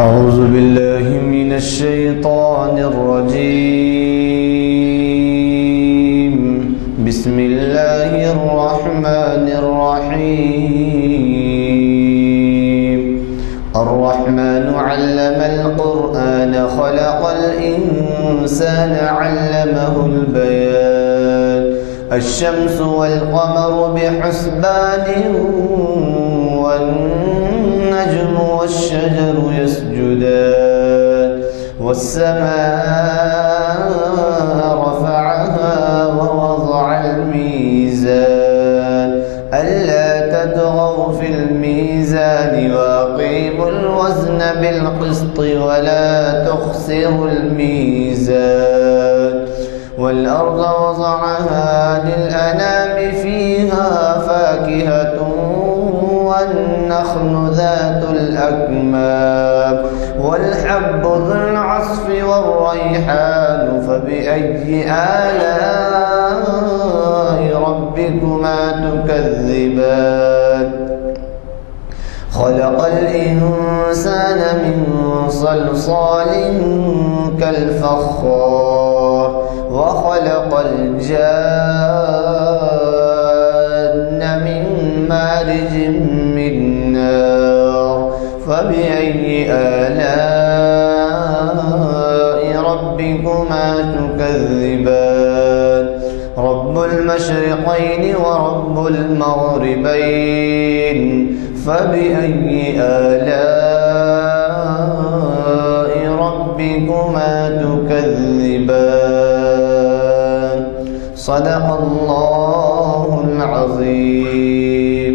أعوذ بالله من الشيطان الرجيم. بسم الله الرحمن الرحيم. الرحمن علم القرآن خلق الإنسان علمه البيان. الشمس والقمر بحسبان والنجم والشجر يسجدان والسماء رفعها ووضع الميزان ألا تطغوا في الميزان وأقيموا الوزن بالقسط ولا تخسروا الميزان والأرض وضعها للأنام فيها فاكهة والنخل ذات الأكمام والحب ذو العصف والريحان فبأي آلاء ربكما تكذبان. خلق الإنسان من صلصال كالفخار وخلق الجان من مارج من نار فبأي آلاء ربكما تكذبان. رب المشرقين ورب المغربين فبأي آلاء ربكما تكذبان. صدق الله العظيم.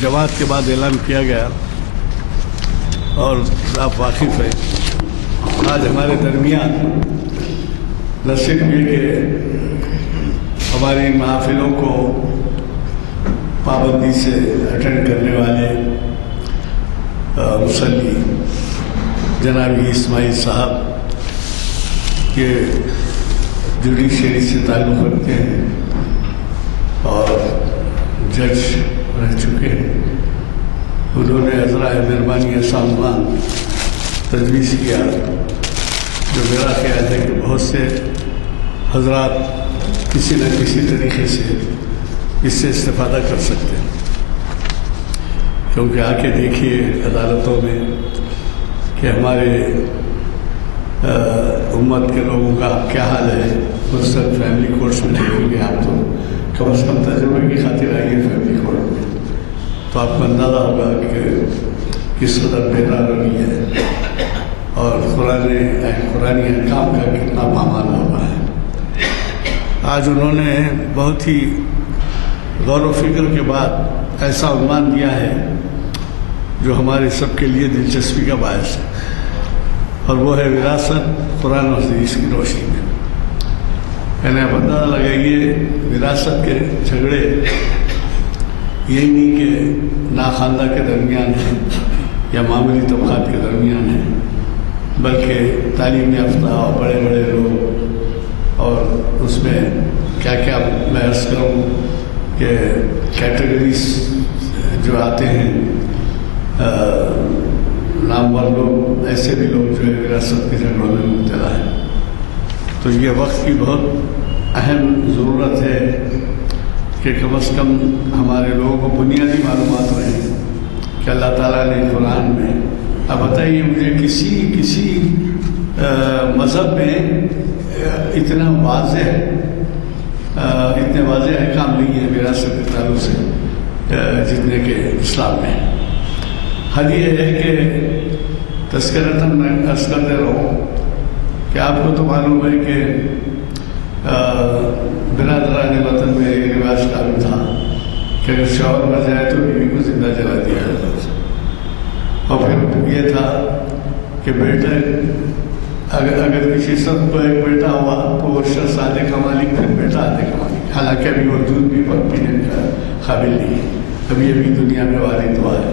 جماعت کے بعد اعلان کیا گیا اور آپ واقف ہیں آج ہمارے درمیان نہ صرف یہ کہ ہماری محافلوں کو پابندی سے اٹینڈ کرنے والے مصلی جناب اسماعیل صاحب کے جوڈیشری سے تعلق رکھتے ہیں اور جج رہ چکے ہیں. انہوں نے عذرائے مہربانی سازمان تجویز کیا جو میرا خیال ہے کہ بہت سے حضرات کسی نہ کسی طریقے سے اس سے استفادہ کر سکتے ہیں، کیونکہ آ کے دیکھیے عدالتوں میں کہ ہمارے امت کے لوگوں کا کیا حال ہے. خصوصاً فیملی کورٹس میں دیکھیں گے آپ تو کم از کم تجربے کی خاطر آئیے فیملی کورٹ میں تو آپ کو اندازہ ہوگا کہ کس قدر بہتر روی ہے اور قرآنی احکام کا کتنا پامال ہوا ہے. آج انہوں نے بہت ہی غور و فکر کے بعد ایسا عنوان دیا ہے جو ہمارے سب کے لیے دلچسپی کا باعث ہے، اور وہ ہے وراثت قرآن و حدیث کی روشنی میں. یعنی آپ اندازہ لگائیے وراثت کے جھگڑے یہی نہیں کہ ناخواندہ کے درمیان ہیں یا معمولی طبقات کے درمیان ہیں، بلکہ تعلیم یافتہ اور بڑے بڑے لوگ، اور اس میں کیا کیا میں عرض کروں کہ کیٹیگریز جو آتے ہیں، نامور لوگ، ایسے بھی لوگ جو ہے وراثت کے جھگڑوں میں مبتلا ہیں. تو یہ وقت کی بہت اہم ضرورت ہے کہ کم از کم ہمارے لوگوں کو بنیادی معلومات رہیں کہ اللہ تعالیٰ نے قرآن میں، اب بتائیے مجھے کسی مذہب میں اتنے واضح احکام نہیں ہے وراثت کے تعلق سے جتنے کہ اسلام میں. حد یہ ہے کہ تذکرتاً میں عرض کرتے رہوں کہ آپ کو تو معلوم ہے کہ برادران وطن میں یہ رواج قابل تھا کہ اگر شوہر مر جائے تو بیوی کو زندہ جلا دیا جاتا تھا، اور پھر یہ تھا کہ بیٹے اگر کسی شخص کو ایک بیٹا ہوا تو وہ شخص آدھے کا مالک، پھر بیٹا آدھے کا مالک. حالانکہ ابھی وہ دودھ بھی پینے کا قابل نہیں ہے، ابھی دنیا میں والد ہوا ہے.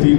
3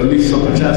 1950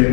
1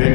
1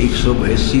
182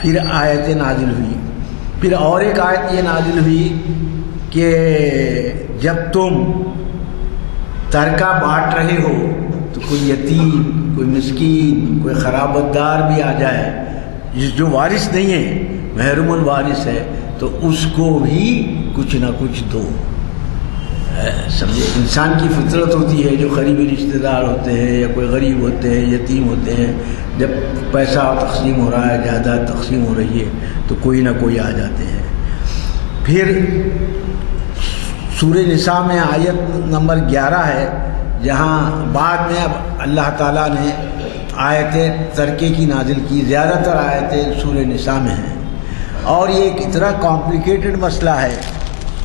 پھر آیت نازل ہوئی. پھر اور ایک آیت یہ نازل ہوئی کہ جب تم ترکہ بانٹ رہے ہو تو کوئی یتیم، کوئی مسکین، کوئی خرابت دار بھی آ جائے جو وارث نہیں ہے، محروم الوارث ہے، تو اس کو بھی کچھ نہ کچھ دو. سمجھے، انسان کی فطرت ہوتی ہے، جو قریبی رشتہ دار ہوتے ہیں یا کوئی غریب ہوتے ہیں، یتیم ہوتے ہیں، جب پیسہ تقسیم ہو رہا ہے، جائیداد تقسیم ہو رہی ہے، تو کوئی نہ کوئی آ جاتے ہیں. پھر سورہ نساء میں آیت نمبر 11 ہے، جہاں بعد میں اب اللہ تعالیٰ نے آیت ترکے کی نازل کی. زیادہ تر آیتیں سورہ نساء میں ہیں، اور یہ ایک اتنا کمپلیکیٹڈ مسئلہ ہے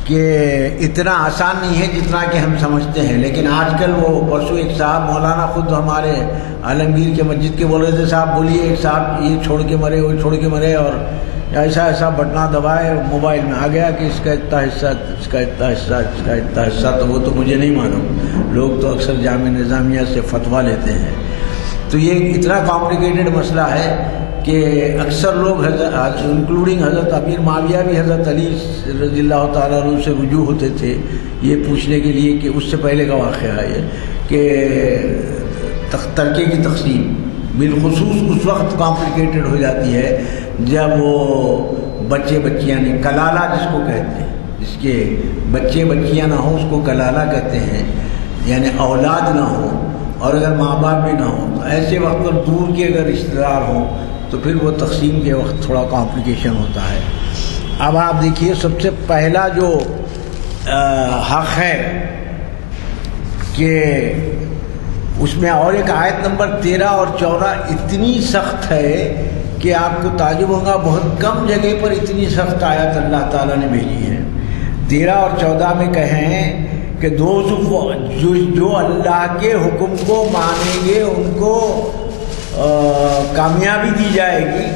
کہ اتنا آسان نہیں ہے جتنا کہ ہم سمجھتے ہیں. لیکن آج کل وہ پرسوں ایک صاحب مولانا خود ہمارے عالمگیر کے مسجد کے بول رہے تھے، صاحب بولیے، ایک صاحب یہ چھوڑ کے مرے، وہ چھوڑ کے مرے، اور ایسا بٹنا دبائے موبائل میں آ گیا کہ اس کا اتنا حصہ، اس کا اتنا حصہ، اس کا اتنا حصہ. تو وہ تو مجھے نہیں معلوم، لوگ تو اکثر جامعہ نظامیہ سے فتویٰ لیتے ہیں. تو یہ اتنا کمپلیکیٹڈ مسئلہ ہے کہ اکثر لوگ انکلوڈنگ حضرت امیر معاویہ بھی حضرت علی رضی اللہ تعالیٰ عنہ سے رجوع ہوتے تھے یہ پوچھنے کے لیے کہ اس سے پہلے کا واقعہ ہے کہ ترکے کی تقسیم بالخصوص اس وقت کمپلیکیٹڈ ہو جاتی ہے جب وہ بچے بچیاں نہیں، کلالہ جس کو کہتے ہیں، جس کے بچے بچیاں نہ ہوں اس کو کلالہ کہتے ہیں، یعنی اولاد نہ ہو اور اگر ماں باپ بھی نہ ہوں، تو ایسے وقت پر دور کے اگر رشتہ دار ہوں تو پھر وہ تقسیم کے وقت تھوڑا کمپلیکیشن ہوتا ہے. اب آپ دیکھیے سب سے پہلا جو حق ہے کہ اس میں اور ایک آیت نمبر 13 اور 14 اتنی سخت ہے کہ آپ کو تعجب ہوگا، بہت کم جگہ پر اتنی سخت آیت اللہ تعالیٰ نے بھیجی ہے. 13 اور 14 میں کہیں کہ جو اللہ کے حکم کو مانیں گے ان کو کامیابی دی جائے گی،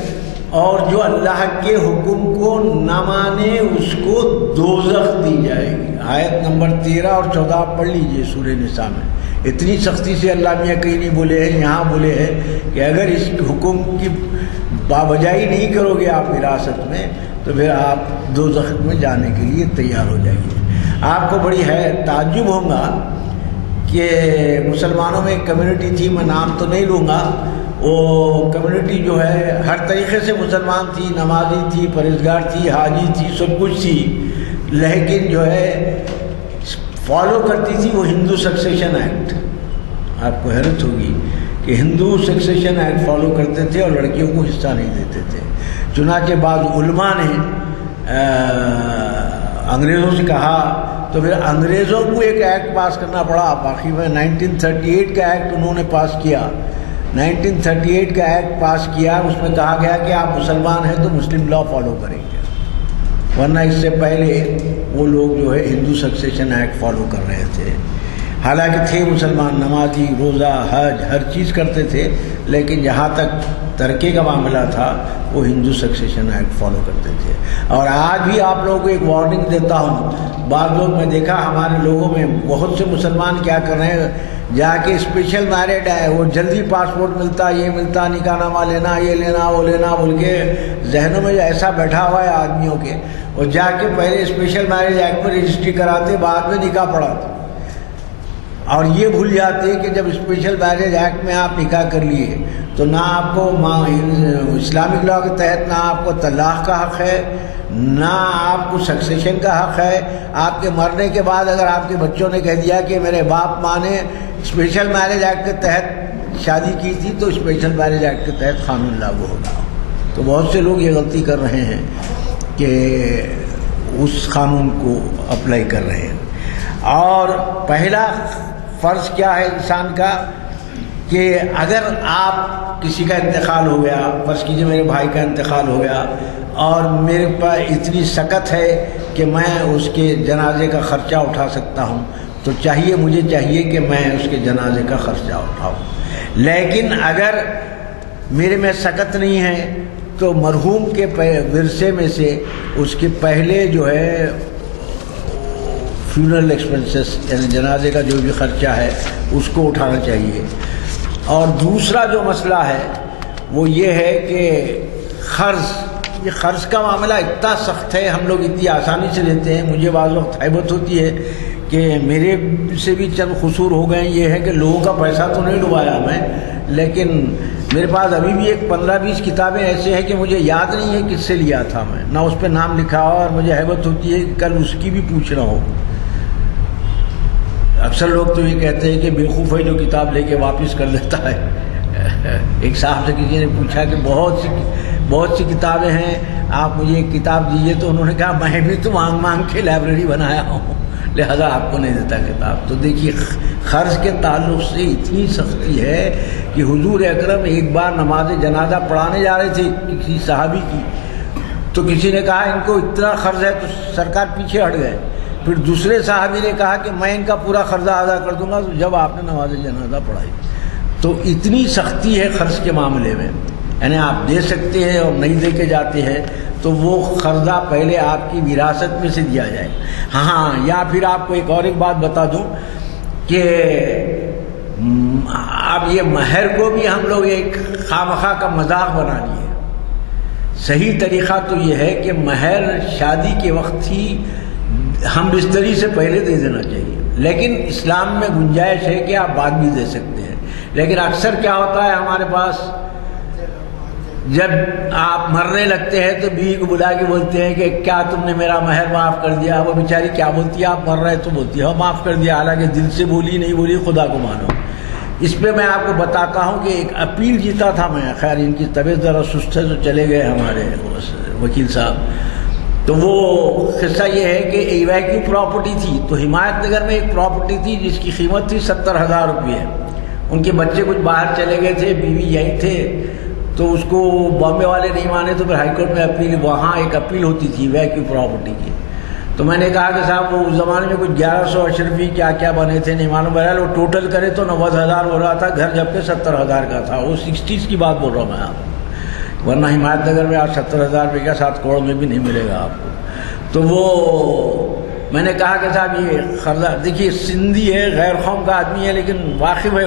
اور جو اللہ کے حکم کو نہ مانے اس کو دوزخ دی جائے گی. آیت نمبر 13 اور 14 آپ پڑھ لیجئے سورہ نساء میں. اتنی سختی سے اللہ میاں کہیں نہیں بولے ہیں، یہاں بولے ہیں کہ اگر اس حکم کی پابجائی نہیں کرو گے آپ وراثت میں تو پھر آپ دوزخ میں جانے کے لیے تیار ہو جائیے. آپ کو بڑی تعجب ہوگا کہ مسلمانوں میں ایک کمیونٹی تھی، میں نام تو نہیں لوں گا، وہ کمیونٹی جو ہے ہر طریقے سے مسلمان تھی، نمازی تھی، پرہیزگار تھی، حاجی تھی، سب کچھ تھی، لیکن جو ہے فالو کرتی تھی وہ ہندو سکسیشن ایکٹ. آپ کو حیرت ہوگی کہ ہندو سکسیشن ایکٹ فالو کرتے تھے اور لڑکیوں کو حصہ نہیں دیتے تھے. چنانچہ بعض علماء نے انگریزوں سے کہا تو پھر انگریزوں کو ایک ایکٹ پاس کرنا پڑا. باقی میں 1938 کا ایکٹ انہوں نے پاس کیا. 1938 کا ایکٹ پاس کیا، اس میں کہا گیا کہ آپ مسلمان ہیں تو مسلم لا فالو کریں گے، ورنہ اس سے پہلے وہ لوگ جو ہے ہندو سکسیشن ایکٹ فالو کر رہے تھے. حالانکہ تھے مسلمان، نمازی، روزہ، حج، ہر چیز کرتے تھے، لیکن جہاں تک ترکے کا معاملہ تھا وہ ہندو سکسیشن ایکٹ فالو کرتے تھے. اور آج بھی آپ لوگوں کو ایک وارننگ دیتا ہوں، بعض لوگ میں دیکھا ہمارے لوگوں میں بہت سے مسلمان کیا کر رہے ہیں، جا کے اسپیشل میرڈ ہے، وہ جلدی پاسپورٹ ملتا، یہ ملتا، نکاح نامہ لینا، یہ لینا، وہ لینا بول کے ذہنوں میں ایسا بیٹھا ہوا ہے آدمیوں کے، اور جا کے پہلے اسپیشل میرج ایکٹ میں رجسٹری کراتے، بعد میں نکاح پڑھاتے، اور یہ بھول جاتے کہ جب اسپیشل میرج ایکٹ میں آپ نکاح کر لیے تو نہ آپ کو اسلامک لا کے تحت نہ آپ کو طلاق کا حق ہے، نہ آپ کو سکسیشن کا حق ہے. آپ کے مرنے کے بعد اگر آپ کے بچوں نے کہہ دیا کہ میرے باپ ماں نے اسپیشل میرج ایکٹ کے تحت شادی کی تھی تو اسپیشل میرج ایکٹ کے تحت قانون لاگو ہوگا. تو بہت سے لوگ یہ غلطی کر رہے ہیں کہ اس قانون کو اپلائی کر رہے ہیں. اور پہلا فرض کیا ہے انسان کا کہ اگر آپ کسی کا انتقال ہو گیا، فرض کیجئے میرے بھائی کا انتقال ہو گیا اور میرے پاس اتنی سکت ہے کہ میں اس کے جنازے کا خرچہ اٹھا سکتا ہوں، تو مجھے چاہیے کہ میں اس کے جنازے کا خرچہ اٹھاؤں. لیکن اگر میرے میں سکت نہیں ہے تو مرحوم کے ورثے میں سے اس کے پہلے جو ہے فیونرل ایکسپنسز یعنی جنازے کا جو بھی خرچہ ہے اس کو اٹھانا چاہیے. اور دوسرا جو مسئلہ ہے وہ یہ ہے کہ قرض یہ قرض کا معاملہ اتنا سخت ہے، ہم لوگ اتنی آسانی سے لیتے ہیں. مجھے بعض وقت حیبت ہوتی ہے کہ میرے سے بھی چند قصور ہو گئے. یہ ہے کہ لوگوں کا پیسہ تو نہیں ڈبایا میں، لیکن میرے پاس ابھی بھی ایک 15-20 کتابیں ایسے ہیں کہ مجھے یاد نہیں ہے کس سے لیا تھا میں، نہ اس پہ نام لکھا ہوا، اور مجھے حیبت ہوتی ہے کہ کل اس کی بھی پوچھنا ہو. اکثر لوگ تو یہ کہتے ہیں کہ بیوقوف ہے جو کتاب لے کے واپس کر دیتا ہے. ایک صاحب سے کسی نے پوچھا کہ بہت سی کتابیں ہیں، آپ مجھے ایک کتاب دیجیے، تو انہوں نے کہا میں بھی تو مانگ کے لائبریری بنایا ہوں، لہذا آپ کو نہیں دیتا کتاب. تو دیکھیے قرض کے تعلق سے اتنی سختی ہے کہ حضور اکرم ایک بار نماز جنازہ پڑھانے جا رہے تھے کسی صحابی کی، تو کسی نے کہا ان کو اتنا قرض ہے، تو سرکار پیچھے ہٹ گئے. پھر دوسرے صحابی نے کہا کہ میں ان کا پورا قرضہ ادا کر دوں گا، تو جب آپ نے نماز جنازہ پڑھائی. تو اتنی سختی ہے قرض کے معاملے میں، یعنی آپ دے سکتے ہیں اور نہیں دے کے جاتے ہیں تو وہ قرضہ پہلے آپ کی وراثت میں سے دیا جائے. ہاں، یا پھر آپ کو ایک بات بتا دوں کہ اب یہ مہر کو بھی ہم لوگ ایک خواہ کا مذاق بنا لیے. صحیح طریقہ تو یہ ہے کہ مہر شادی کے وقت ہی ہم بستری سے پہلے دے دینا چاہیے، لیکن اسلام میں گنجائش ہے کہ آپ بعد بھی دے سکتے ہیں. لیکن اکثر کیا ہوتا ہے ہمارے پاس، جب آپ مرنے لگتے ہیں تو بیوی کو بلا کے بولتے ہیں کہ کیا تم نے میرا مہر معاف کر دیا؟ وہ بیچاری کیا بولتی ہے، آپ مر رہے تو بولتی ہے ہاں معاف کر دیا، حالانکہ دل سے بولی نہیں بولی خدا کو مانو. اس پہ میں آپ کو بتاتا ہوں کہ ایک اپیل جیتا تھا میں، خیر ان کی طبیعت ذرا سست ہے تو چلے گئے ہمارے وکیل صاحب. تو وہ قصہ یہ ہے کہ ایویکیو پراپرٹی تھی، تو حمایت نگر میں ایک پراپرٹی تھی جس کی قیمت تھی 70,000 روپئے. ان کے بچے کچھ باہر چلے گئے تھے، بیوی یہی تھے، تو اس کو بامبے والے نہیں مانے، تو پھر ہائی کورٹ میں اپیل، وہاں ایک اپیل ہوتی تھی ایویکیو پراپرٹی کی. تو میں نے کہا کہ صاحب وہ اس زمانے میں کچھ 1100 اشرفی کیا بنے تھے نہیں معلوم، بہرحال وہ ٹوٹل کرے تو 90,000 ہو رہا تھا، گھر جبکہ 70,000 کا تھا. وہ 60s کی بات بول رہا ہوں میں آپ، ورنہ حمایت نگر میں آج 70,000 روپئے کا 7 کروڑ میں بھی نہیں ملے گا آپ کو. تو وہ میں نے کہا کہ صاحب یہ قرضہ دیکھیے، سندھی ہے، غیر قوم کا آدمی ہے، لیکن واقف ہے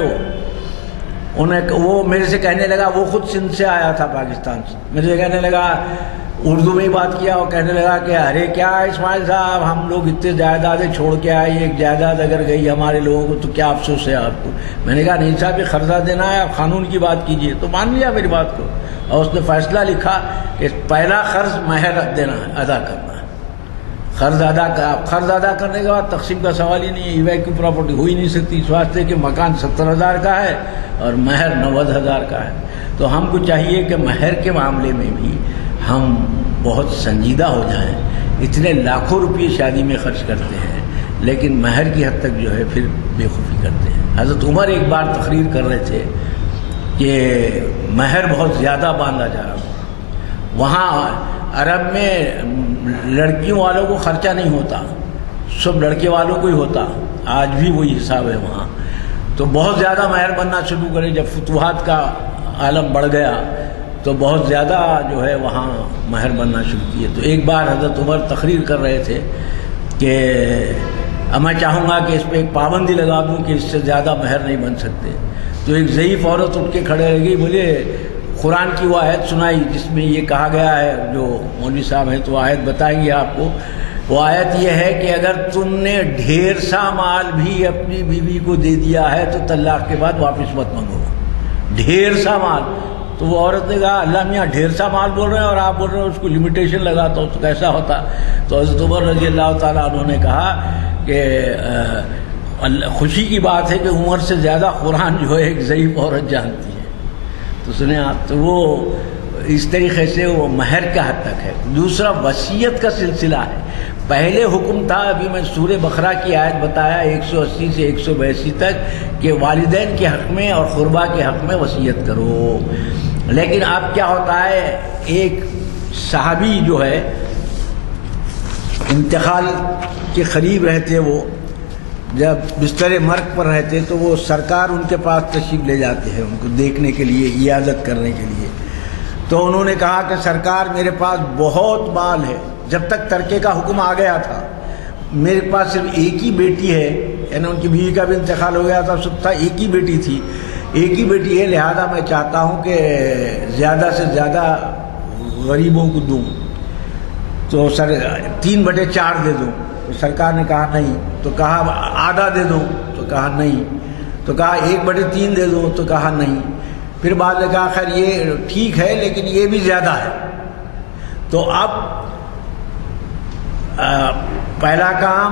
وہ میرے سے کہنے لگا، وہ خود سندھ سے آیا تھا پاکستان سے، میرے سے کہنے لگا، اردو میں ہی بات کیا، اور کہنے لگا کہ ارے کیا اسماعیل صاحب، ہم لوگ اتنے جائیدادیں چھوڑ کے آئے، ایک جائیداد اگر گئی ہمارے لوگوں کو تو کیا افسوس ہے آپ کو. میں نے کہا نہیں صاحب یہ قرضہ دینا ہے، آپ قانون کی بات کیجئے. تو مان لیا میری بات کو، اور اس نے فیصلہ لکھا کہ پہلا قرض مہر دینا ہے، ادا کرنا ہے. قرض ادا کرنے کے بعد تقسیم کا سوال ہی نہیں ہے، ایویکیو پراپرٹی ہو ہی نہیں سکتی، اس واسطے کہ مکان 70,000 کا ہے اور مہر 90,000 کا ہے. تو ہم کو چاہیے کہ مہر کے معاملے میں بھی ہم بہت سنجیدہ ہو جائیں. اتنے لاکھوں روپئے شادی میں خرچ کرتے ہیں، لیکن مہر کی حد تک جو ہے پھر بے خوفی کرتے ہیں. حضرت عمر ایک بار تقریر کر رہے تھے کہ مہر بہت زیادہ باندھا جا رہا. وہاں عرب میں لڑکیوں والوں کو خرچہ نہیں ہوتا، سب لڑکے والوں کو ہی ہوتا، آج بھی وہی حساب ہے وہاں. تو بہت زیادہ مہر بننا شروع کرے، جب فتوحات کا عالم بڑھ گیا تو بہت زیادہ جو ہے وہاں مہر بننا شروع کیے. تو ایک بار حضرت عمر تقریر کر رہے تھے کہ میں چاہوں گا کہ اس پہ ایک پابندی لگا دوں کہ اس سے زیادہ مہر نہیں بن سکتے. تو ایک ضعیف عورت اٹھ کے کھڑے رہ گئی، بولے قرآن کی وہ آیت سنائی جس میں یہ کہا گیا ہے، جو مولوی صاحب ہیں تو آیت بتائیں گے آپ کو. وہ آیت یہ ہے کہ اگر تم نے ڈھیر سا مال بھی اپنی بیوی کو دے دیا ہے تو طلاق کے بعد واپس مت مانگو. ڈھیر سا مال. تو وہ عورت نے کہا اللہ میاں ڈھیر سا مال بول رہے ہیں اور آپ بول رہے ہیں اس کو لمیٹیشن لگاتا ہوں تو کیسا ہوتا. تو حضرت عمر رضی اللہ تعالیٰ عنہ نے کہا کہ خوشی کی بات ہے کہ عمر سے زیادہ قرآن جو ہے ایک ضعیف عورت جانتی ہے. تو سنیں آپ، تو وہ اس طریقے سے وہ مہر کا حد تک ہے. دوسرا وصیت کا سلسلہ ہے. پہلے حکم تھا، ابھی میں سورہ بقرہ کی آیت بتایا 180 سے 182 تک کہ والدین کے حق میں اور قربا کے حق میں وصیت کرو. لیکن اب کیا ہوتا ہے، ایک صحابی جو ہے انتقال کے قریب رہتے، وہ جب بستر مرگ پر رہتے تو وہ سرکار ان کے پاس تشریف لے جاتے ہیں ان کو دیکھنے کے لیے، عیادت کرنے کے لیے. تو انہوں نے کہا کہ سرکار میرے پاس بہت مال ہے، جب تک ترکے کا حکم آ گیا تھا میرے پاس صرف ایک ہی بیٹی ہے، یعنی ان کی بیوی کا بھی انتقال ہو گیا تھا، سب تھا، ایک ہی بیٹی تھی، ایک ہی بیٹی ہے، لہذا میں چاہتا ہوں کہ زیادہ سے زیادہ غریبوں کو دوں تو 3/4 دے دوں. تو سرکار نے کہا نہیں. تو کہا آدھا دے دوں, تو کہا نہیں. تو کہا 1/3 دے دوں, تو کہا نہیں. پھر بعد نے کہا خیر یہ ٹھیک ہے لیکن یہ بھی زیادہ ہے. تو اب پہلا کام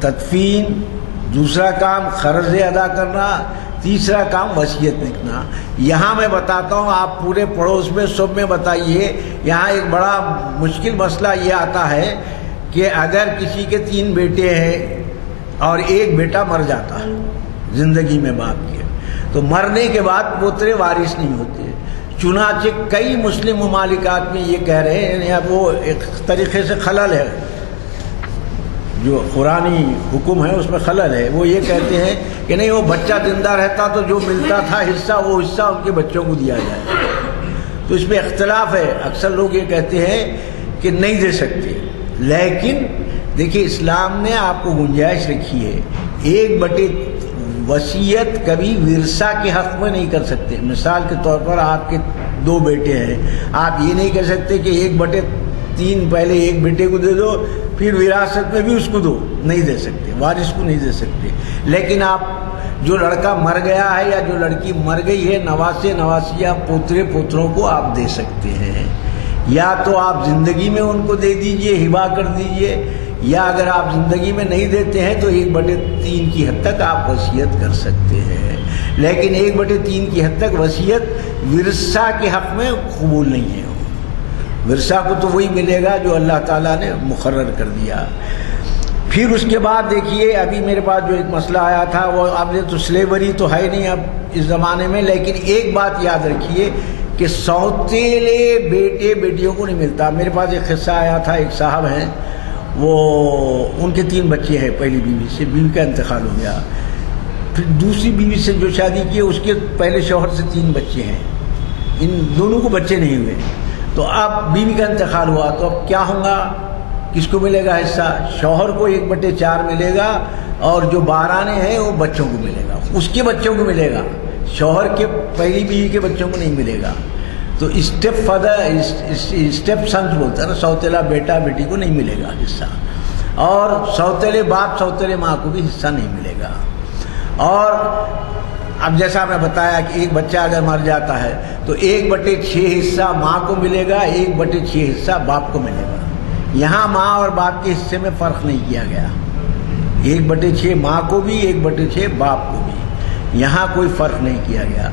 تدفین, دوسرا کام قرض ادا کرنا, تیسرا کام وصیت لکھنا. یہاں میں بتاتا ہوں, آپ پورے پڑوس میں سب میں بتائیے. یہاں ایک بڑا مشکل مسئلہ یہ آتا ہے کہ اگر کسی کے 3 بیٹے ہیں اور ایک بیٹا مر جاتا ہے زندگی میں باپ کے, تو مرنے کے بعد پوترے وارث نہیں ہوتے. چنانچہ کئی مسلم ممالکات میں یہ کہہ رہے ہیں, یا وہ ایک طریقے سے خلل ہے, جو قرآنی حکم ہے اس میں خلل ہے. وہ یہ کہتے ہیں کہ نہیں, وہ بچہ زندہ رہتا تو جو ملتا تھا حصہ, وہ حصہ ان کے بچوں کو دیا جائے. تو اس میں اختلاف ہے. اکثر لوگ یہ کہتے ہیں کہ نہیں دے سکتے, لیکن دیکھیے اسلام نے آپ کو گنجائش رکھی ہے. 1/3 وصیت کبھی ورثہ کے حق میں نہیں کر سکتے. مثال کے طور پر آپ کے 2 بیٹے ہیں, آپ یہ نہیں کہہ سکتے کہ 1/3 پہلے ایک بیٹے کو دے دو پھر وراثت میں بھی اس کو دو. نہیں دے سکتے, وارث کو نہیں دے سکتے. لیکن آپ جو لڑکا مر گیا ہے یا جو لڑکی مر گئی ہے, نواسے نواسیاں پوترے پوتروں کو آپ دے سکتے ہیں. یا تو آپ زندگی میں ان کو دے دیجئے, ہبا کر دیجئے, یا اگر آپ زندگی میں نہیں دیتے ہیں تو 1/3 کی حد تک آپ وصیت کر سکتے ہیں. لیکن 1/3 کی حد تک وصیت ورثہ کے حق میں قبول نہیں ہے. ورثہ کو تو وہی ملے گا جو اللہ تعالیٰ نے مقرر کر دیا. پھر اس کے بعد دیکھیے, ابھی میرے پاس جو ایک مسئلہ آیا تھا, وہ اب یہ تو سلیوری تو ہے نہیں اب اس زمانے میں, لیکن ایک بات یاد رکھیے کہ سوتیلے بیٹے بیٹیوں کو نہیں ملتا. میرے پاس ایک قصہ آیا تھا, ایک صاحب ہیں, وہ ان کے 3 بچے ہیں. پہلی بیوی سے, بیوی کا انتقال ہو گیا. پھر دوسری بیوی سے جو شادی کی, اس کے پہلے شوہر سے 3 بچے ہیں. ان دونوں کو بچے نہیں ہوئے. تو اب بیوی کا انتقال ہوا, تو اب کیا ہوگا, کس کو ملے گا حصہ؟ شوہر کو 1/4 ملے گا, اور جو 12 ہیں وہ بچوں کو ملے گا, اس کے بچوں کو ملے گا. شوہر کے پہلی بیوی کے بچوں کو نہیں ملے گا. تو اسٹیپ فادر, اسٹیپ سنس بولتا ہے نا, سوتیلا بیٹا بیٹی کو نہیں ملے گا حصہ. اور سوتیلے باپ سوتیلے ماں کو بھی حصہ نہیں ملے گا. اور اب جیسا میں بتایا کہ ایک بچہ اگر مر جاتا ہے تو 1/6 حصہ ماں کو ملے گا, 1/6 حصہ باپ کو ملے گا. یہاں ماں اور باپ کے حصے میں فرق نہیں کیا گیا. 1/6 ماں کو بھی, 1/6 باپ کو بھی, یہاں کوئی فرق نہیں کیا گیا.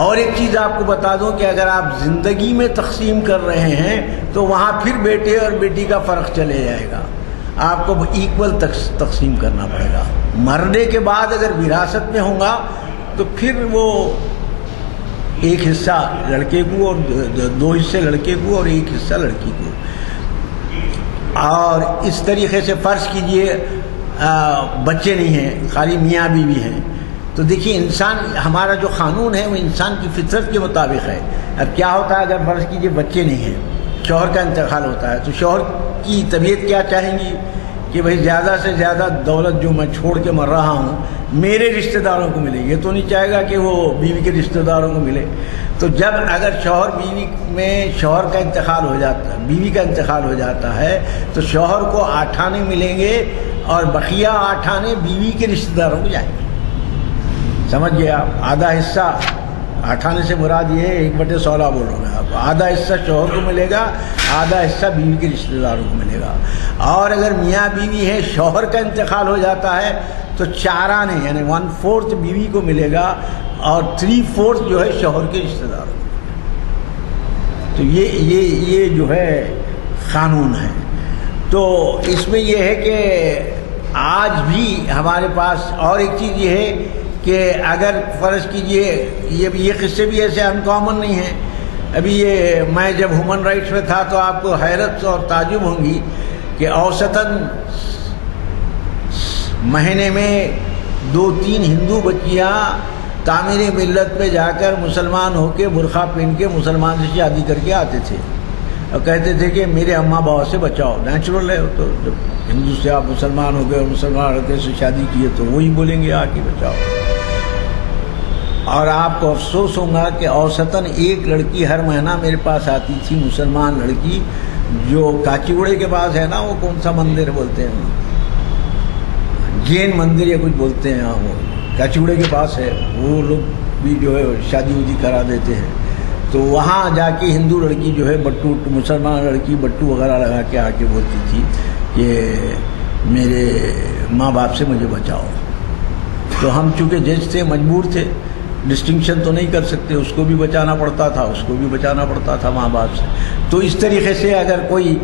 اور ایک چیز آپ کو بتا دوں کہ اگر آپ زندگی میں تقسیم کر رہے ہیں تو وہاں پھر بیٹے اور بیٹی کا فرق چلے جائے گا. آپ کو ایکول تقسیم کرنا پڑے گا. مرنے کے بعد اگر وراثت میں ہوں گا تو پھر وہ 1 حصہ لڑکے کو اور 2 حصے لڑکے کو اور 1 حصہ لڑکی کو. اور اس طریقے سے فرض کیجئے بچے نہیں ہیں, خالی میاں بیوی ہیں, تو دیکھیے انسان, ہمارا جو قانون ہے وہ انسان کی فطرت کے مطابق ہے. اب کیا ہوتا ہے اگر فرض کیجئے بچے نہیں ہیں, شوہر کا انتقال ہوتا ہے, تو شوہر کی طبیعت کیا چاہیں گی کہ بھئی زیادہ سے زیادہ دولت جو میں چھوڑ کے مر رہا ہوں میرے رشتہ داروں کو ملے. یہ تو نہیں چاہے گا کہ وہ بیوی کے رشتہ داروں کو ملے. تو جب اگر شوہر بیوی میں شوہر کا انتقال ہو جاتا ہے, بیوی کا انتقال ہو جاتا ہے, تو شوہر کو 8 آنے ملیں گے اور بقیہ 8 آنے بیوی کے رشتہ داروں کو جائیں گے. سمجھ گئے آپ؟ آدھا حصہ 8 آنے سے مراد یہ ہے 1/16 بول رہا ہوں میں آپ. آدھا حصہ شوہر کو ملے گا, آدھا حصہ بیوی کے رشتہ داروں کو ملے گا. اور اگر میاں بیوی ہے, شوہر کا انتقال ہو جاتا ہے تو 4 آنے یعنی 1/4 بیوی کو ملے گا اور 3/4 جو ہے شوہر کے رشتہ داروں کو. تو یہ جو ہے قانون ہے. تو اس میں یہ ہے کہ آج بھی ہمارے پاس اور ایک چیز یہ ہے کہ اگر فرض کیجئے, یہ قصے بھی ایسے ان کامن نہیں ہیں. ابھی یہ میں جب ہیومن رائٹس میں تھا تو آپ کو حیرت اور تعجب ہوں گی کہ اوسطاً مہینے میں 2-3 ہندو بچیاں تعمیر ملت پہ جا کر مسلمان ہو کے برقع پہن کے مسلمان سے شادی کر کے آتے تھے اور کہتے تھے کہ میرے اماں بابا سے بچاؤ. نیچرل ہے, تو جب ہندو سے آپ مسلمان ہو گئے اور مسلمان لڑکے سے شادی کیے تو وہی بولیں گے آ کے بچاؤ. اور آپ کو افسوس ہوگا کہ اوسطاً ایک لڑکی ہر مہینہ میرے پاس آتی تھی، مسلمان لڑکی، جو کاچیگوڑے کے پاس ہے نا، وہ کون سا مندر بولتے ہیں، جین مندر یا کچھ بولتے ہیں، وہ کاچیگوڑے کے پاس ہے، وہ لوگ بھی جو ہے شادی ودی کرا دیتے ہیں. تو وہاں جا کے ہندو لڑکی جو ہے بٹو، مسلمان لڑکی بٹو وغیرہ لگا کے آ کے بولتی تھی کہ میرے ماں باپ سے مجھے بچاؤ. تو ہم چونکہ جج تھے، مجبور تھے، ڈسٹنکشن تو نہیں کر سکتے، اس کو بھی بچانا پڑتا تھا، اس کو بھی بچانا پڑتا تھا ماں باپ سے. تو اس طریقے سے اگر کوئی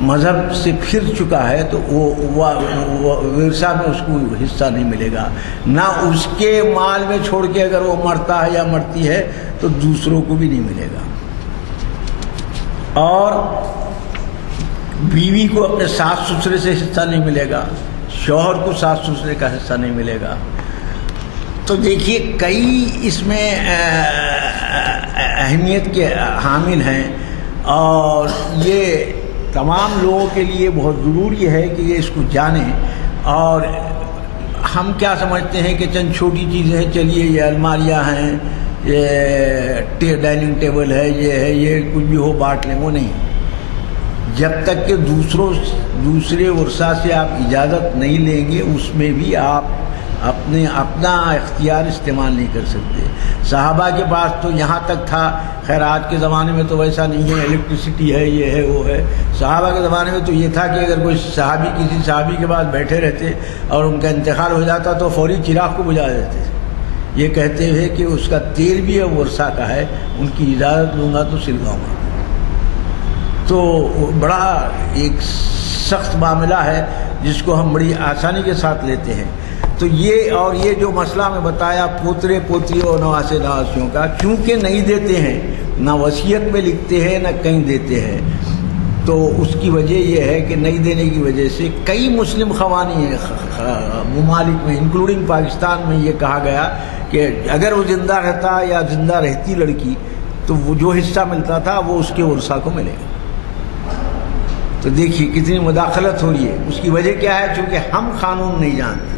مذہب سے پھر چکا ہے تو وہ ورثہ میں اس کو حصہ نہیں ملے گا، نہ اس کے مال میں چھوڑ کے اگر وہ مرتا ہے یا مرتی ہے تو دوسروں کو بھی نہیں ملے گا. اور بیوی کو اپنے ساس سسرے سے حصہ نہیں ملے گا، شوہر کو ساس سسرے کا حصہ نہیں ملے گا. تو دیکھیے کئی اس میں اہمیت کے حامل ہیں، اور یہ تمام لوگوں کے لیے بہت ضروری ہے کہ یہ اس کو جانیں. اور ہم کیا سمجھتے ہیں کہ چند چھوٹی چیزیں ہیں، چلیے یہ الماریاں ہیں، یہ ڈائننگ ٹیبل ہے، یہ ہے، یہ کچھ بھی ہو بانٹ لیں، وہ نہیں. جب تک کہ دوسرے ورثہ سے آپ اجازت نہیں لیں گے، اس میں بھی آپ اپنا اختیار استعمال نہیں کر سکتے. صحابہ کے پاس تو یہاں تک تھا، خیر آج کے زمانے میں تو ویسا نہیں ہے، الیکٹریسٹی ہے، یہ ہے، وہ ہے. صحابہ کے زمانے میں تو یہ تھا کہ اگر کوئی صحابی کسی صحابی کے پاس بیٹھے رہتے اور ان کا انتقال ہو جاتا تو فوری چراغ کو بجھا دیتے، یہ کہتے ہوئے کہ اس کا تیل بھی اب ورثہ کا ہے، ان کی اجازت لوں گا تو سلگاؤں گا. تو بڑا ایک سخت معاملہ ہے جس کو ہم بڑی آسانی کے ساتھ لیتے ہیں. تو یہ جو مسئلہ میں بتایا پوترے پوتریوں اور نواسے نواسیوں کا، چونکہ نہیں دیتے ہیں، نہ وصیت میں لکھتے ہیں نہ کہیں دیتے ہیں، تو اس کی وجہ یہ ہے کہ نہیں دینے کی وجہ سے کئی مسلم قوانین ممالک میں انکلوڈنگ پاکستان میں یہ کہا گیا کہ اگر وہ زندہ رہتا یا زندہ رہتی لڑکی تو وہ جو حصہ ملتا تھا وہ اس کے ورثہ کو ملے گا. تو دیکھیے کتنی مداخلت ہو رہی ہے. اس کی وجہ کیا ہے؟ چونکہ ہم قانون نہیں جانتے.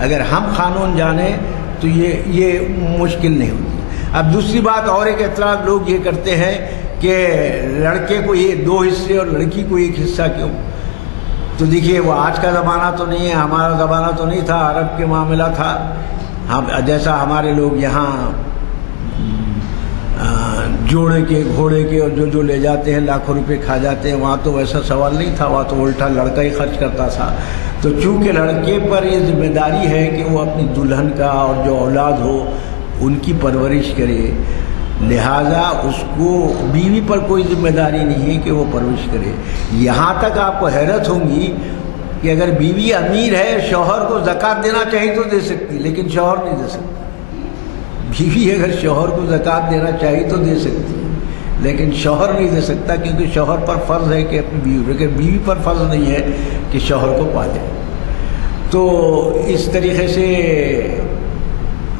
اگر ہم قانون جانیں تو یہ مشکل نہیں ہوتی. اب دوسری بات اور ایک اعتراض لوگ یہ کرتے ہیں کہ لڑکے کو یہ 2 حصے اور لڑکی کو 1 حصہ کیوں؟ تو دیکھیے وہ آج کا زمانہ تو نہیں ہے، ہمارا زمانہ تو نہیں تھا، عرب کے معاملہ تھا. جیسا ہمارے لوگ یہاں جوڑے کے گھوڑے کے اور جو لے جاتے ہیں لاکھوں روپے کھا جاتے ہیں، وہاں تو ویسا سوال نہیں تھا، وہاں تو الٹا لڑکا ہی خرچ کرتا تھا. تو چونکہ لڑکے پر یہ ذمہ داری ہے کہ وہ اپنی دلہن کا اور جو اولاد ہو ان کی پرورش کرے، لہٰذا اس کو بیوی پر کوئی ذمہ داری نہیں ہے کہ وہ پرورش کرے. یہاں تک آپ کو حیرت ہوگی کہ اگر بیوی امیر ہے، شوہر کو زکوٰۃ دینا چاہیے تو دے سکتی، لیکن شوہر نہیں دے سکتا. بیوی اگر شوہر کو زکوٰۃ دینا چاہیے تو دے سکتی ہے، لیکن شوہر نہیں دے سکتا، کیونکہ شوہر پر فرض ہے کہ اپنی بیوی، لیکن بیوی پر فرض نہیں ہے کہ شوہر کو پالے. تو اس طریقے سے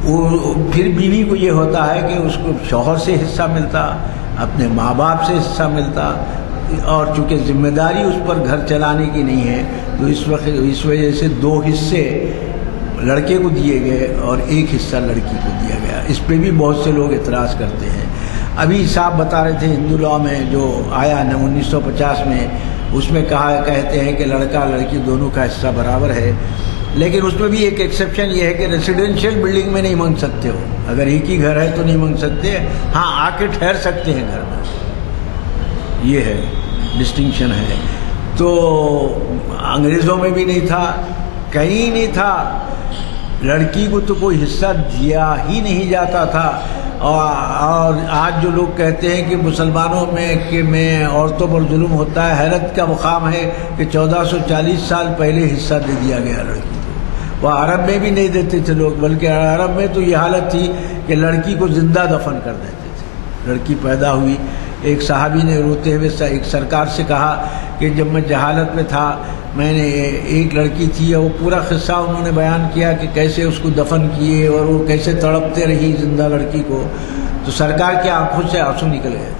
پھر بیوی کو یہ ہوتا ہے کہ اس کو شوہر سے حصہ ملتا، اپنے ماں باپ سے حصہ ملتا، اور چونکہ ذمہ داری اس پر گھر چلانے کی نہیں ہے تو اس وجہ سے 2 حصے لڑکے کو دیے گئے اور 1 حصہ لڑکی کو دیا گیا. اس پہ بھی بہت سے لوگ اعتراض کرتے ہیں. ابھی صاحب بتا رہے تھے ہندو لاء میں جو آیا 1950 میں، اس میں کہتے ہیں کہ لڑکا لڑکی دونوں کا حصہ برابر ہے، لیکن اس میں بھی ایک ایکسیپشن یہ ہے کہ ریزیڈینشیل بلڈنگ میں نہیں مانگ سکتے ہو. اگر ایک ہی گھر ہے تو نہیں مانگ سکتے، ہاں آ کے ٹھہر سکتے ہیں گھر میں. یہ ہے ڈسٹنکشن ہے. تو انگریزوں میں بھی نہیں تھا، کہیں نہیں تھا. لڑکی کو تو کوئی حصہ دیا ہی نہیں جاتا تھا. اور آج جو لوگ کہتے ہیں کہ مسلمانوں میں عورتوں پر ظلم ہوتا ہے، حیرت کا مقام ہے کہ 1440 سال پہلے حصہ دے دیا گیا لڑکی کو. وہ عرب میں بھی نہیں دیتے تھے لوگ، بلکہ عرب میں تو یہ حالت تھی کہ لڑکی کو زندہ دفن کر دیتے تھے. لڑکی پیدا ہوئی، ایک صحابی نے روتے ہوئے ایک سرکار سے کہا کہ جب میں جہالت میں تھا، میں نے ایک لڑکی تھی، اور وہ پورا قصہ انہوں نے بیان کیا کہ کیسے اس کو دفن کیے اور وہ کیسے تڑپتے رہی زندہ لڑکی کو. تو سرکار کی آنکھوں سے آنسو نکل گئے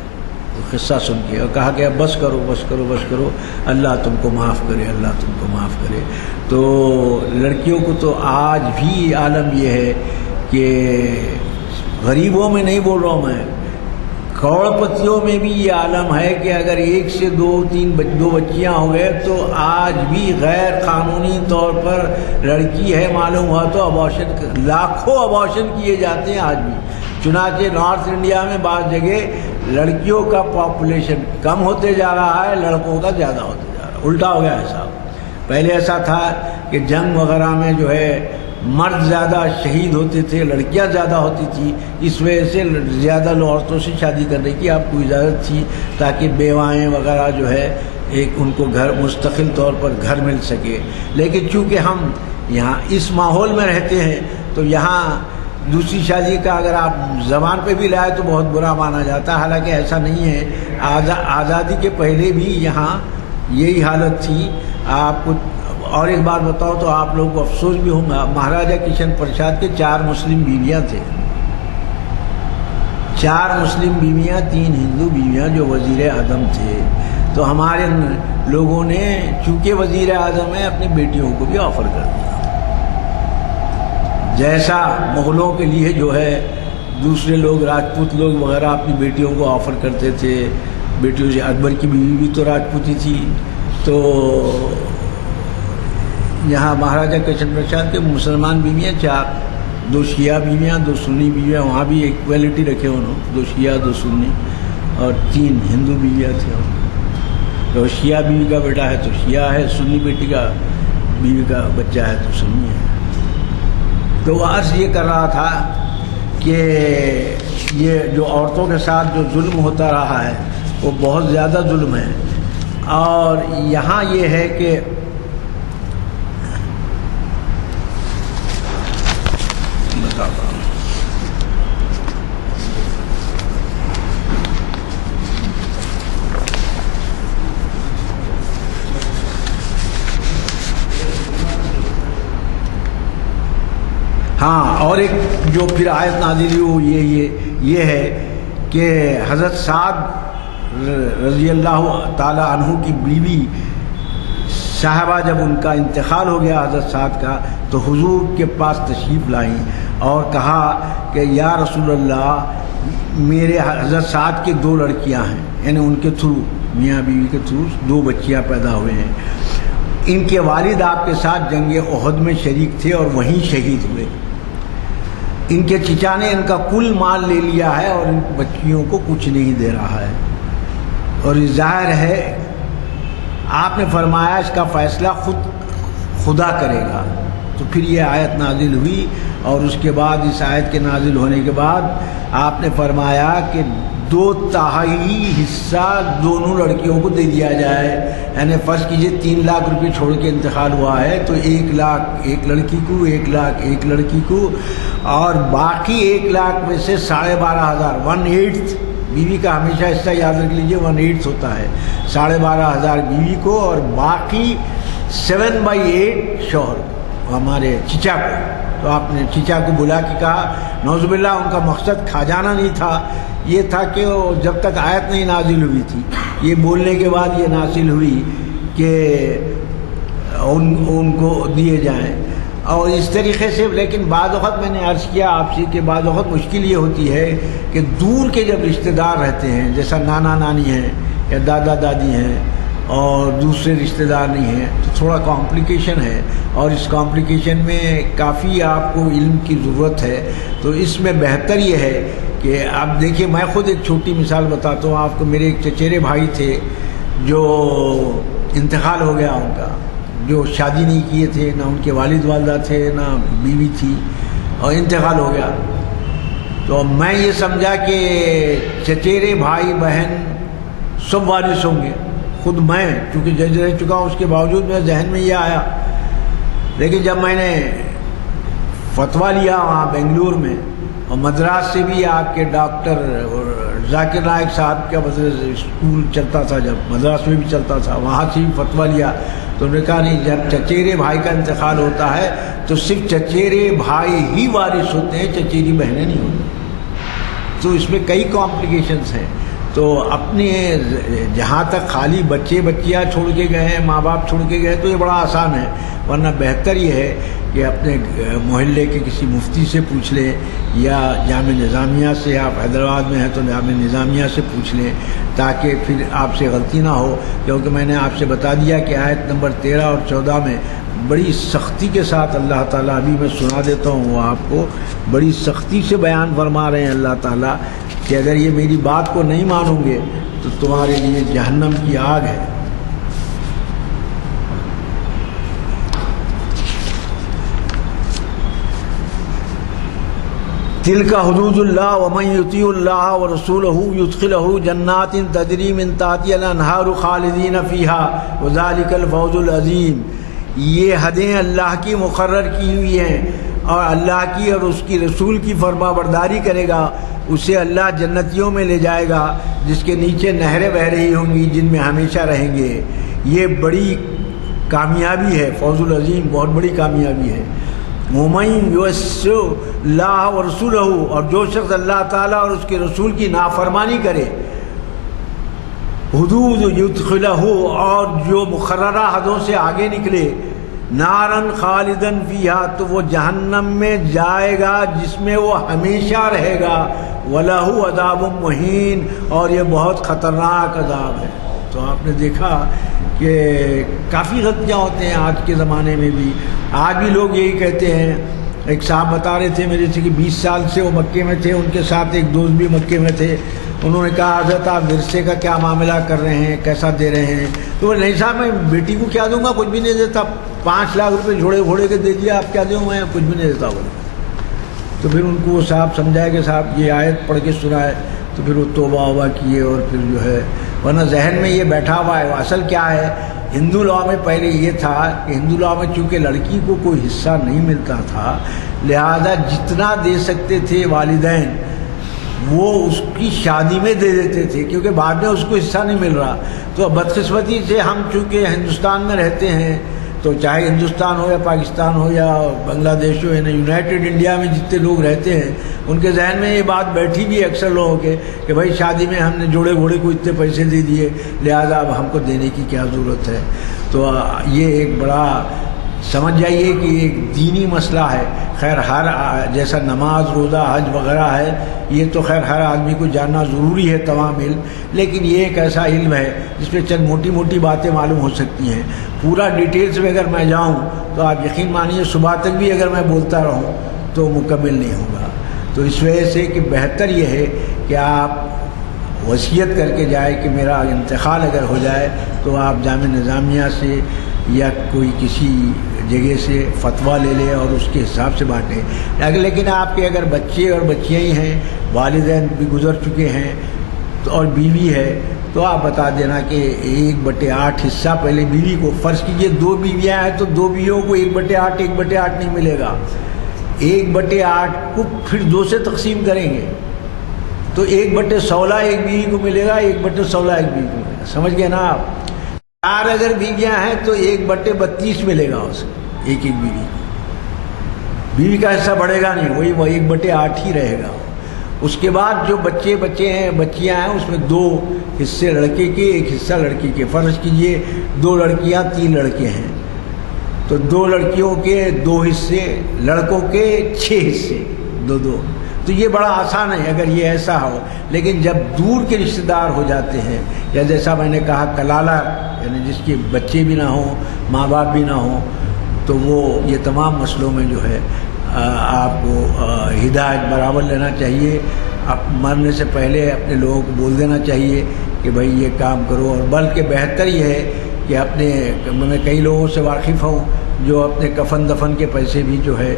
قصہ سن کے، اور کہا کہ اب بس کرو بس کرو بس کرو، اللہ تم کو معاف کرے، اللہ تم کو معاف کرے. تو لڑکیوں کو تو آج بھی عالم یہ ہے کہ غریبوں میں نہیں بول رہا ہوں میں، کروڑپتیوں میں بھی یہ عالم ہے کہ اگر ایک سے دو بچیاں ہو گئے تو آج بھی غیر قانونی طور پر لڑکی ہے معلوم ہوا تو ابارشن، لاکھوں ابارشن کیے جاتے ہیں آج بھی۔ چنانچہ نارتھ انڈیا میں بعض جگہ لڑکیوں کا پاپولیشن کم ہوتے جا رہا ہے، لڑکوں کا زیادہ ہوتے جا رہا ہے، الٹا ہو گیا ایسا۔ پہلے ایسا تھا کہ جنگ وغیرہ میں جو ہے مرد زیادہ شہید ہوتے تھے، لڑکیاں زیادہ ہوتی تھی، اس وجہ سے زیادہ عورتوں سے شادی کرنے کی آپ کو اجازت تھی تاکہ بیوائیں وغیرہ جو ہے ایک ان کو گھر مستقل طور پر گھر مل سکے۔ لیکن چونکہ ہم یہاں اس ماحول میں رہتے ہیں تو یہاں دوسری شادی کا اگر آپ زبان پہ بھی لائے تو بہت برا مانا جاتا ہے، حالانکہ ایسا نہیں ہے۔ آزادی کے پہلے بھی یہاں یہی حالت تھی۔ آپ کو اور ایک بات بتاؤ تو آپ لوگوں کو افسوس بھی ہوگا، مہاراجا کرشن پرساد کے 4 مسلم بیویاں تھے، 4 مسلم بیویاں، 3 ہندو بیویاں جو وزیر اعظم تھے۔ تو ہمارے لوگوں نے چونکہ وزیر اعظم ہے اپنی بیٹیوں کو بھی آفر کر دیا، جیسا مغلوں کے لیے جو ہے دوسرے لوگ راجپوت لوگ وغیرہ اپنی بیٹیوں کو آفر کرتے تھے۔ بیٹیوں سے اکبر کی بیوی بھی تو راجپوتی تھی، تو یہاں مہاراجا کرشن پرساد کے مسلمان بیویاں 4، 2 شیعہ بیویاں، 2 سنی بیویاں، وہاں بھی ایکویلٹی رکھے انہوں، 2 شیعہ 2 سنی، اور 3 ہندو بیویاں تھے۔ تو شیعہ بیوی کا بیٹا ہے تو شیعہ ہے، سنی بیٹی کا بیوی کا بچہ ہے تو سنی ہے۔ تو عرض یہ کر رہا تھا کہ یہ جو عورتوں کے ساتھ جو ظلم ہوتا رہا ہے وہ بہت زیادہ ظلم ہے، اور یہاں یہ ہے کہ ہاں، اور ایک جو پھر آیت نازل ہوئی یہ ہے کہ حضرت سعد رضی اللہ تعالی عنہ کی بیوی صاحبہ جب ان کا انتقال ہو گیا حضرت سعد کا، تو حضور کے پاس تشریف لائیں اور کہا کہ یا رسول اللہ، میرے حضرت سعد کی 2 لڑکیاں ہیں، یعنی ان کے تھرو، میاں بیوی کے تھرو 2 بچیاں پیدا ہوئے ہیں، ان کے والد آپ کے ساتھ جنگ احد میں شریک تھے اور وہیں شہید ہوئے، ان کے چچا نے ان کا کل مال لے لیا ہے اور ان بچیوں کو کچھ نہیں دے رہا ہے، اور یہ ظاہر ہے آپ نے فرمایا اس کا فیصلہ خدا کرے گا۔ تو پھر یہ آیت نازل ہوئی، اور اس کے بعد اس آیت کے نازل ہونے کے بعد آپ نے فرمایا کہ 2/3 حصہ دونوں لڑکیوں کو دے دیا جائے، یعنی فرض کیجئے 3 لاکھ روپے چھوڑ کے انتقال ہوا ہے تو 1 لاکھ ایک لڑکی کو، 1 لاکھ ایک لڑکی کو، اور باقی 1 لاکھ میں سے 12,500 1/8 بیوی کا ہمیشہ حصہ یاد رکھ لیجئے 1/8 ہوتا ہے، 12,500 بیوی کو، اور باقی 7/8 شوہر ہمارے چچا کو۔ تو آپ نے چچا کو بلا کے کہا، نعوذ باللہ ان کا مقصد کھا جانا نہیں تھا، یہ تھا کہ جب تک آیت نہیں نازل ہوئی تھی، یہ بولنے کے بعد یہ نازل ہوئی کہ ان کو دیے جائیں، اور اس طریقے سے۔ لیکن بعض وقت میں نے عرض کیا آپ سے کہ بعض وقت مشکل یہ ہوتی ہے کہ دور کے جب رشتہ دار رہتے ہیں، جیسا نانا نانی ہیں یا دادا دادی ہیں اور دوسرے رشتہ دار نہیں ہیں، تو تھوڑا کمپلیکیشن ہے، اور اس کمپلیکیشن میں کافی آپ کو علم کی ضرورت ہے۔ تو اس میں بہتر یہ ہے کہ آپ دیکھیے، میں خود ایک چھوٹی مثال بتاتا ہوں آپ کو۔ میرے ایک چچیرے بھائی تھے جو انتقال ہو گیا ان کا، جو شادی نہیں کیے تھے، نہ ان کے والد والدہ تھے نہ بیوی تھی، اور انتقال ہو گیا۔ تو میں یہ سمجھا کہ چچیرے بھائی بہن سب وارث ہوں گے، خود میں چونکہ جج رہ چکا ہوں اس کے باوجود میرے ذہن میں یہ آیا۔ لیکن جب میں نے فتویٰ لیا وہاں بنگلور میں، اور مدراس سے بھی آپ کے ڈاکٹر ذاکر نائک صاحب کا اسکول چلتا تھا، جب مدراس میں بھی چلتا تھا، وہاں سے بھی فتویٰ لیا، تو انہوں نے کہا نہیں، جب چچیرے بھائی کا انتقال ہوتا ہے تو صرف چچیرے بھائی ہی وارث ہوتے ہیں، چچیری بہنیں نہیں ہوتی۔ تو اس میں کئی کمپلیکیشنز ہیں۔ تو اپنے جہاں تک خالی بچے بچیاں چھوڑ کے گئے ہیں، ماں باپ چھوڑ کے گئے، تو یہ بڑا آسان ہے، ورنہ بہتر یہ ہے کہ اپنے محلے کے کسی مفتی سے پوچھ لیں یا جامع نظامیہ سے، آپ حیدرآباد میں ہیں تو جامع نظامیہ سے پوچھ لیں تاکہ پھر آپ سے غلطی نہ ہو، کیونکہ میں نے آپ سے بتا دیا کہ آیت نمبر 13 اور 14 میں بڑی سختی کے ساتھ اللہ تعالیٰ، ابھی میں سنا دیتا ہوں وہ آپ کو، بڑی سختی سے بیان فرما رہے ہیں اللہ تعالیٰ کہ اگر یہ میری بات کو نہیں مانو گے تو تمہارے لیے جہنم کی آگ ہے۔ تلک حدود اللہ ومن یطیع اللہ ورسولہ یدخلہ جنات تجری من تحتہا الانہار خالدین فیہا وذلک الفوز العظیم۔ یہ حدیں اللہ کی مقرر کی ہوئی ہیں، اور اللہ کی اور اس کی رسول کی فرما برداری کرے گا اسے اللہ جنتیوں میں لے جائے گا جس کے نیچے نہریں بہہ رہی ہوں گی، جن میں ہمیشہ رہیں گے۔ یہ بڑی کامیابی ہے، فوز العظیم، بہت بڑی کامیابی ہے۔ وَمَن يُعَصِ اللَّهَ وَرَسُولَهُ، اور جو شخص اللہ تعالیٰ اور اس کے رسول کی نافرمانی کرے، حدود یدخلہ، اور جو مقررہ حدوں سے آگے نکلے، نارن خالدن فیہا، تو وہ جہنم میں جائے گا جس میں وہ ہمیشہ رہے گا، وَلَهُ عَذَابٌ مُّہِینٌ، اور یہ بہت خطرناک عذاب ہے۔ تو آپ نے دیکھا کہ کافی غلطیاں ہوتے ہیں آج کے زمانے میں بھی، آج بھی لوگ یہی کہتے ہیں۔ ایک صاحب بتا رہے تھے میرے سے کہ 20 سال سے وہ مکے میں تھے، ان کے ساتھ ایک دوست بھی مکے میں تھے، انہوں نے کہا حضرت آپ ورثے کا کیا معاملہ کر رہے ہیں، کیسا دے رہے ہیں؟ تو وہ نہیں صاحب میں بیٹی کو کیا دوں گا، کچھ بھی نہیں دیتا، 5 لاکھ روپے جوڑے گھوڑے کے دے دیا، آپ کیا دوں میں، کچھ بھی نہیں دیتا بولے۔ تو پھر ان کو وہ صاحب سمجھائے کہ صاحب یہ آیت پڑھ کے سنائے، تو پھر وہ توبہ وبہ کیے، اور پھر جو ہے ورنہ ذہن میں یہ بیٹھا ہوا ہے۔ اصل کیا ہے، ہندو لاء میں پہلے یہ تھا کہ ہندو لاء میں چونکہ لڑکی کو کوئی حصہ نہیں ملتا تھا، لہذا جتنا دے سکتے تھے والدین وہ اس کی شادی میں دے دیتے تھے، کیونکہ بعد میں اس کو حصہ نہیں مل رہا۔ تو بدقسمتی سے ہم چونکہ ہندوستان میں رہتے ہیں، تو چاہے ہندوستان ہو یا پاکستان ہو یا بنگلہ دیش ہو، یعنی یونائٹڈ انڈیا میں جتنے لوگ رہتے ہیں ان کے ذہن میں یہ بات بیٹھی بھی ہے اکثر لوگوں کے کہ بھائی شادی میں ہم نے جوڑے گھوڑے کو اتنے پیسے دے دیے، لہذا اب ہم کو دینے کی کیا ضرورت ہے۔ تو یہ ایک بڑا سمجھ جائیے کہ ایک دینی مسئلہ ہے۔ خیر ہر جیسا نماز روزہ حج وغیرہ ہے، یہ تو خیر ہر آدمی کو جاننا ضروری ہے تمام علم، لیکن یہ ایک ایسا علم ہے جس پہ چند موٹی موٹی باتیں معلوم ہو سکتی ہیں۔ پورا ڈیٹیلز میں اگر میں جاؤں تو آپ یقین مانیے صبح تک بھی اگر میں بولتا رہوں تو مکمل نہیں ہوگا۔ تو اس وجہ سے کہ بہتر یہ ہے کہ آپ وصیت کر کے جائے کہ میرا انتقال اگر ہو جائے تو آپ جامع نظامیہ سے یا کوئی کسی جگہ سے فتویٰ لے لیں اور اس کے حساب سے بانٹیں۔ لیکن آپ کے اگر بچے اور بچیاں ہی ہیں، والدین بھی گزر چکے ہیں اور بیوی ہے، تو آپ بتا دینا کہ 1/8 حصہ پہلے بیوی کو، فرض کیجئے 2 بیویاں ہیں تو 2 بیویوں کو 1/8 نہیں ملے گا، 1/8 کو پھر 2 سے تقسیم کریں گے تو 1/16 ایک بیوی کو ملے گا، 1/16 ایک بیوی کو ملے گا، سمجھ گئے نا آپ؟ 4 اگر بیویاں ہیں تو 1/32 ملے گا اسے، ایک بیوی کا حصہ بڑھے گا نہیں، وہی 1/8 ہی رہے گا۔ اس کے بعد جو بچے ہیں بچیاں ہیں اس میں 2 حصے لڑکے کے 1 حصہ لڑکی کے، فرض کیجئے 2 لڑکیاں 3 لڑکے ہیں تو 2 لڑکیوں کے 2 حصے، لڑکوں کے 6 حصے، 2 تو یہ بڑا آسان ہے اگر یہ ایسا ہو۔ لیکن جب دور کے رشتہ دار ہو جاتے ہیں، یا جیسا میں نے کہا کلالہ، یعنی جس کے بچے بھی نہ ہوں ماں باپ بھی نہ ہوں، تو وہ یہ تمام مسئلوں میں جو ہے آپ کو ہدایت برابر لینا چاہیے۔ اب مرنے سے پہلے اپنے لوگوں کو بول دینا چاہیے کہ بھائی یہ کام کرو، اور بلکہ بہتر یہ ہے کہ میں کئی لوگوں سے واقف ہوں جو اپنے کفن دفن کے پیسے بھی جو ہے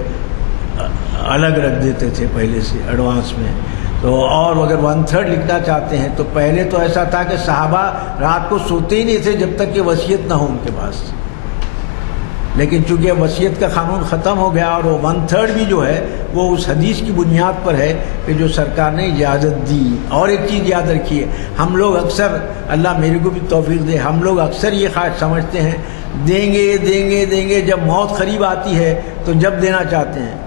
الگ رکھ دیتے تھے پہلے سے ایڈوانس میں۔ تو اور اگر 1/3 لکھنا چاہتے ہیں تو پہلے تو ایسا تھا کہ صحابہ رات کو سوتے ہی نہیں تھے جب تک کہ وصیت نہ ہو ان کے پاس، لیکن چونکہ وصیت کا قانون ختم ہو گیا، اور وہ 1/3 بھی جو ہے وہ اس حدیث کی بنیاد پر ہے کہ جو سرکار نے اجازت دی۔ اور ایک چیز یاد رکھیے، ہم لوگ اکثر، اللہ میرے کو بھی توفیق دے، ہم لوگ اکثر یہ خواہش سمجھتے ہیں دیں گے، جب موت قریب آتی ہے تو جب دینا چاہتے ہیں۔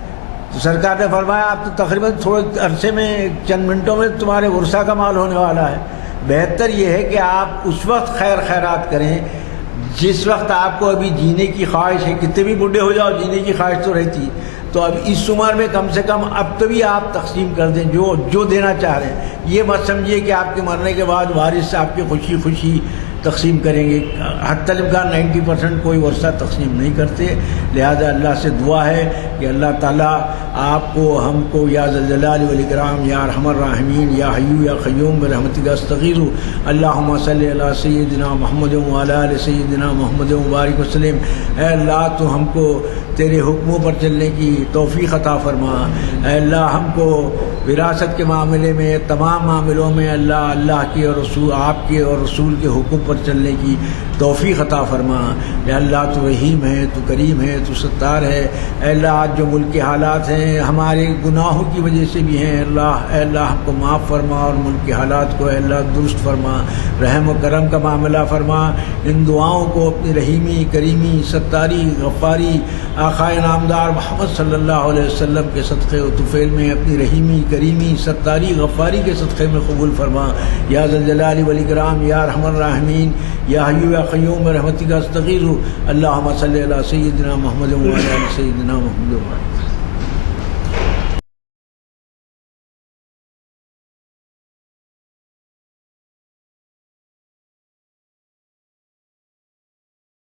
تو سرکار نے فرمایا آپ تو تقریباً تھوڑے عرصے میں چند منٹوں میں تمہارے ورثہ کا مال ہونے والا ہے، بہتر یہ ہے کہ آپ اس وقت خیر خیرات کریں جس وقت آپ کو ابھی جینے کی خواہش ہے، کتنے بھی بوڑھے ہو جاؤ جینے کی خواہش تو رہتی، تو اب اس عمر میں کم سے کم اب تو بھی آپ تقسیم کر دیں جو دینا چاہ رہے ہیں۔ یہ مت سمجھیے کہ آپ کے مرنے کے بعد وارث آپ کی خوشی خوشی تقسیم کریں گے، حتی الامکان 90% کوئی ورثہ تقسیم نہیں کرتے۔ لہذا اللہ سے دعا ہے کہ اللہ تعالیٰ آپ کو ہم کو یا ذا الجلال والاکرام یا ارحم الراحمین یا حی یا قیوم برحمتک استغیث اللہم صلی علی سیدنا محمد وعلی آل سیدنا محمد وبارک وسلم۔ اے اللہ تو ہم کو تیرے حکموں پر چلنے کی توفیق عطا فرما۔ اے اللہ ہم کو وراثت کے معاملے میں تمام معاملوں میں اللہ کی اور رسول آپ کے اور رسول کے حکم پر چلنے کی توفیق عطا فرما۔ اے اللہ تو رحیم ہے، تو کریم ہے، تو ستار ہے۔ اے اللہ آج جو ملک کے حالات ہیں ہمارے گناہوں کی وجہ سے بھی ہیں، اے اللہ ہم کو معاف فرما اور ملک کے حالات کو اے اللہ درست فرما، رحم و کرم کا معاملہ فرما۔ ان دعاؤں کو اپنی رحیمی، کریمی، ستاری، غفاری آقا نامدار محمد صلی اللہ علیہ وسلم کے صدقے و طفیل میں اپنی رحیمی، کریمی، ستاری، غفاری کے صدقے میں قبول فرما۔ یا ذا الجلال والاکرام یا ارحم الراحمین یا حی یا قیوم برحمتک استغیث اللہم صلی علی سیدنا محمد وعلی آل سیدنا محمد۔